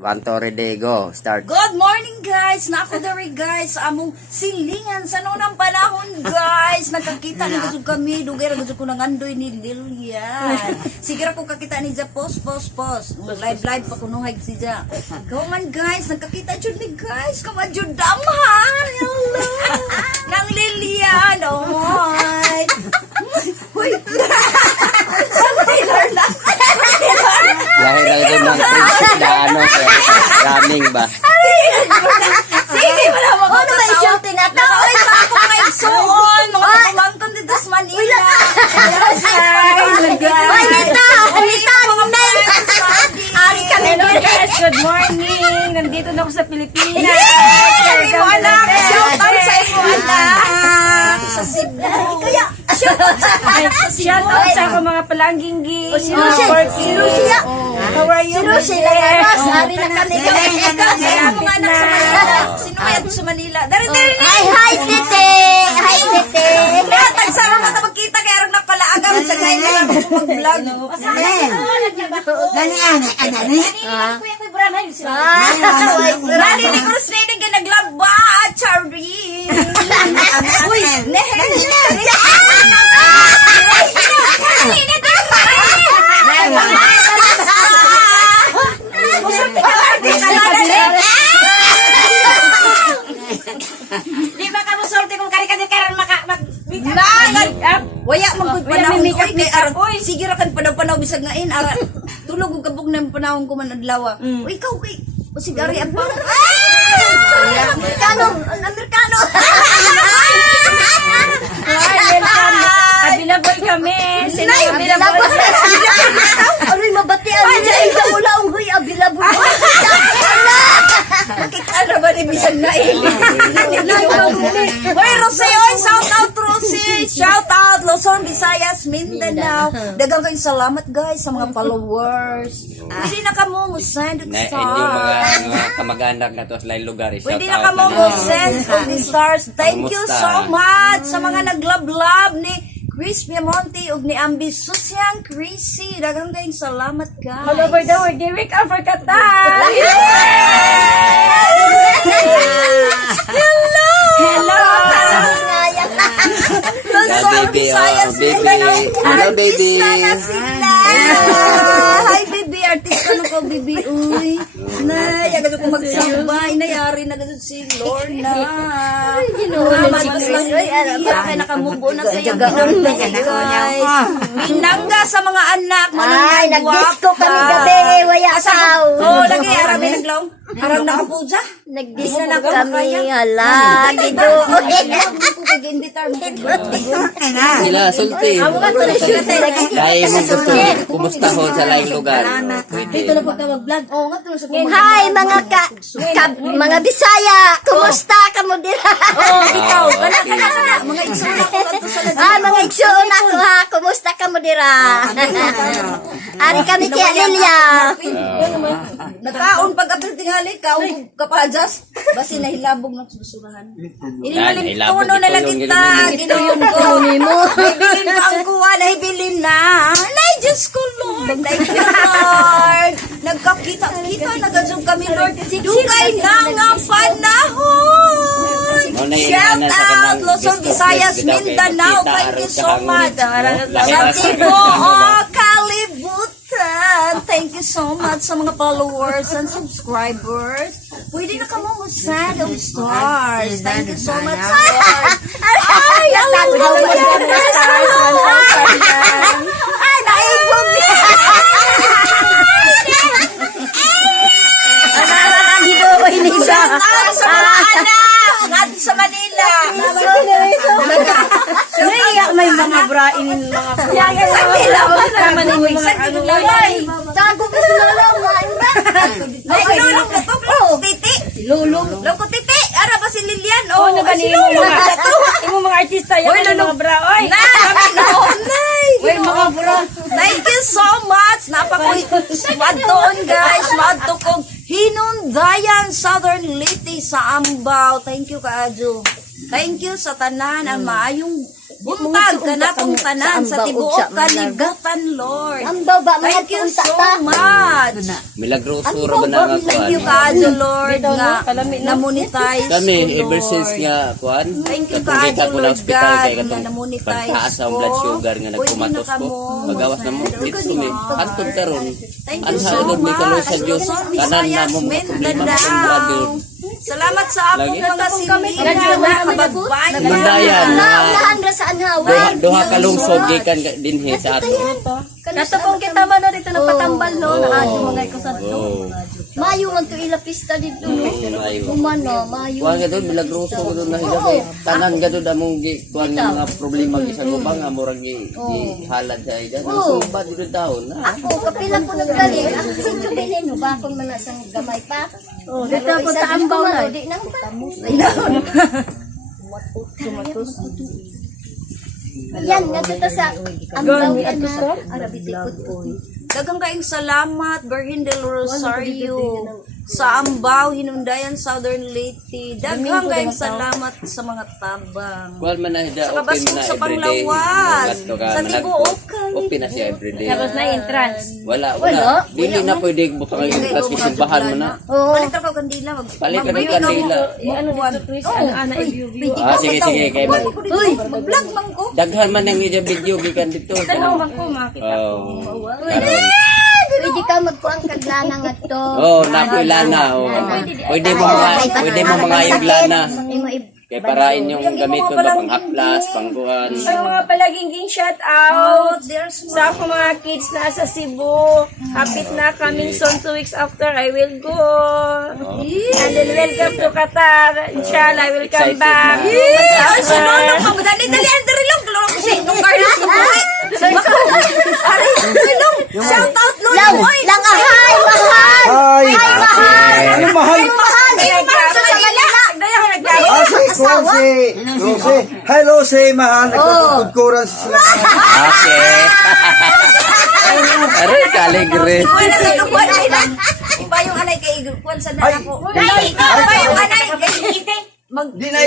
1, 2, ready, go. Start. Good morning guys! Nako dari guys, among silingan sa nunang panahon guys. Nakakita ni gusog kami, dugay ra gusog ko nangandoy ni Lilian. Sige ra ko kakita ni Ja post. Live pa kunuhay si Ja. Go man guys, nakakita jud ni guys, kamadjud damhan. Hello. Nang Lilian, oh my. Uy. Sabay Lorna. Lahir lang doon ng princess na ano, raming ba? Sige, wala mo. Ano ba yung tinatawag? Sa ako kay Suon, mga pamangkon dito sa Manila. Ari ka na guys, good morning. Nandito na ako sa Pilipinas. Yay! Mo anak! Shout out sa iyo anak! Sa Cebu. Kaya, Shout out sa ako mga palangginggi. Si Lucia. How are you? Si Lucia. Ari na kami. Kaya mga anak sa Manila. Sino kaya sa Manila? Dari. Hi, tete! Hi, tete! Tagsara mo na magkita kaya rin napalaagam sa gaya na lang ako mag-vlog. Nani ni Cruz Lady ka naglaba, Charin. Uy, Di ba ka mo sorte kung kari-kari-karan waya magkod panahon ko kay aran. Oy, sige ra kan panaw bisag ngain ara. Tulog ug kabog nang panahon ko man adlaw. Uy, ikaw kay o sigari ang pa. Amerikano. Abilaboy kami. Sino Nay, abilaboy? Ano'y mabati ang ikaw mula ang huy abilabo. Ano ba ni bisag ngain? Hoy, Rosy, oy, shout out Rosy. Shout out Luzon, Visayas, Mindanao. Daghang kayong salamat guys sa mga followers. Pwede na ka mo send Na, star. hindi mga kamag-anak na to sa lain lugar. Pwede na ka mo send the stars. Thank you Kumusta? so much sa mga naglablab ni Chris Piamonte ug ni Ambi Susyang Chrissy. Daghang kayong salamat guys. All over the world, Derek Alfarcatan. Hello! Luzon, baby, Visayas, baby. Mindanao. Hello, baby. Artista na sila. Hi, baby. Artista na ko, baby. Uy. Nay, agad ko magsambay. Nayari na agad si Lorna. Salamat sa kaya nakamubo na sa iyo. Guys. Binangga sa mga anak. Ay, nag-disco kami Ah. gabi. Waya saw. Oh, lagi. Arami naglaw. Arang nakapuja. Nag-disco kami. Hala, gido. Sila, sulti. Dahil mo gusto kumustahon sa lain lugar. Pwede. Hi, mga Bisaya. Kumusta ka mo dira? Oh, ikaw. Kana. Mga iksuna ko kanto sa lagi. Mga igsoon ako ha. Kumusta ka mo dira? Ari kami kaya Lilia. Nakaon pag apil tingali ka kapajas basi nahilabog ng susurahan. Inimalim nahilabog tuno na lang ito yung kita ginuyong ko mo. Ibilin pa ang kuha na ibilin na. Nay Diyos ko Lord. Thank you Lord. Nagkakita nagasog kami Lord. Dugay na nga panahon. Shout out Luzon, Visayas, Mindanao. Thank you so much. Sa Tibo, kalibutan. Thank you so much sa mga followers and subscribers. Pwede na ka mo send of stars. Thank you so much, Lord. Ay, alam mo na stars. Ay, naibog niya. Shout out sa mga anak. Ngat sa Manila. May mga brain, mga Sa Manila. naman yung mga ano. Tago ka sa lalaw. Ay, lulong na to. Titi. Lulong. Loko titi. Ara ba si Lilian? Oh, Oh, nagani si mo Lulong. mga artista yan, mga bra. Oy, Na, kami noon. Oy, mga bra. Thank you so much. Napakoy. Madtoon guys. Madto kong Hinundayan Southern Leyte sa Ambao. Thank you Kaadjo. Thank you sa tanan ang maayong Buntag ka na kung tanan sa tibuok Sa ambaw, kalibutan, Lord. Ang baba, mga Thank you punta so ta. much. Milagroso ra ba na nga Thank kuan? you, Kaado, Lord, nga na-monetize Kami ko, ever since Lord. nga kuan. Thank you, Katong kita Kaado, ko na Lord ospital God, kay na katong na-monetize pagtaas ang ko. blood sugar nga Pwede nagkumatos na ko. kamo. Magawas na mo dito mi. Hantod karon. Thank you Ano so sa Lord may kaluy sa much. Dios. Luzon, Kanan na Visayas, mo mga problema sa brother. Mindanao. Salamat sa akong Lagi. mga silingan na kabagbayan. Lundayan Na, nga unahan ra sa anhawan. duha ka lungsod gikan dinhi sa ato. Kato pong kita man dito nagpatambal no, naadyo mga ko sa Oh. Mayo man to ila pista dito. No? Mayo. Kumano, mayo. Kuan gadud milagroso gadud na higabay. Tanan gadud among gi kuan nga mga problema sa gubang amurag gi halad sa ida. So ba dito taon na. Ako, kapila ko nagdali. Ako, sinto bilhin mo ba kung mana sang gamay pa? Oh, dito po sa ambaw na. Di nang pa. Yan, nandito sa ambaw yan na. Arabitikot po. Dagang kaing salamat, Virgin del Rosario, sa Ambao, Hinundayan, Southern Leyte. Dagang kaing salamat sa mga tabang. Kuan man na hida Sa okay man Kabasog, na sa everyday. Panglawas, Ngadto ka, sa managto. Tibuokan. Okay na siya everyday. Tapos na entrance. Wala. Dili na pwede butang ang plus kisimbahan mo na. Oo. Balik ka kandila. Balik ka ng kandila. Ano dito Chris? Ano ana i-view. Sige kay man. Uy, mag-vlog man ko. Daghan man ang ija video gikan dito. Tanong man ko makita. Oh. Pwede ka magkuang kaglana nga to. Oh, napoy lana. Oh. Pwede mo mga yung lana. Kaya parain yung gamiton ba pang haplas, pangkuhan. Ang mga palaging shout out sa ako mga kids na sa Cebu. Hapit na coming soon 2 weeks after I will go. And then welcome to Qatar. Inshallah I will come Excited back. na. Ay, sa lolo pa. Dali, andari lang. Kalawang ko siya. Nung Carlos Buhay. Shout out, Lolo. Lang ahay, mahal! Hi! Mahal! Ano mahal? Mahal! Ay, mahal sa Manila! Ah, si Rose. Hi, Rose, mahal. Nagpapagkuran sa sila. Okay. Aray, kaligre. Wala sa lubuan. Iba yung anay kay Igor. Kwan sa na ako. Ay, iba yung anay kay Ite. Di na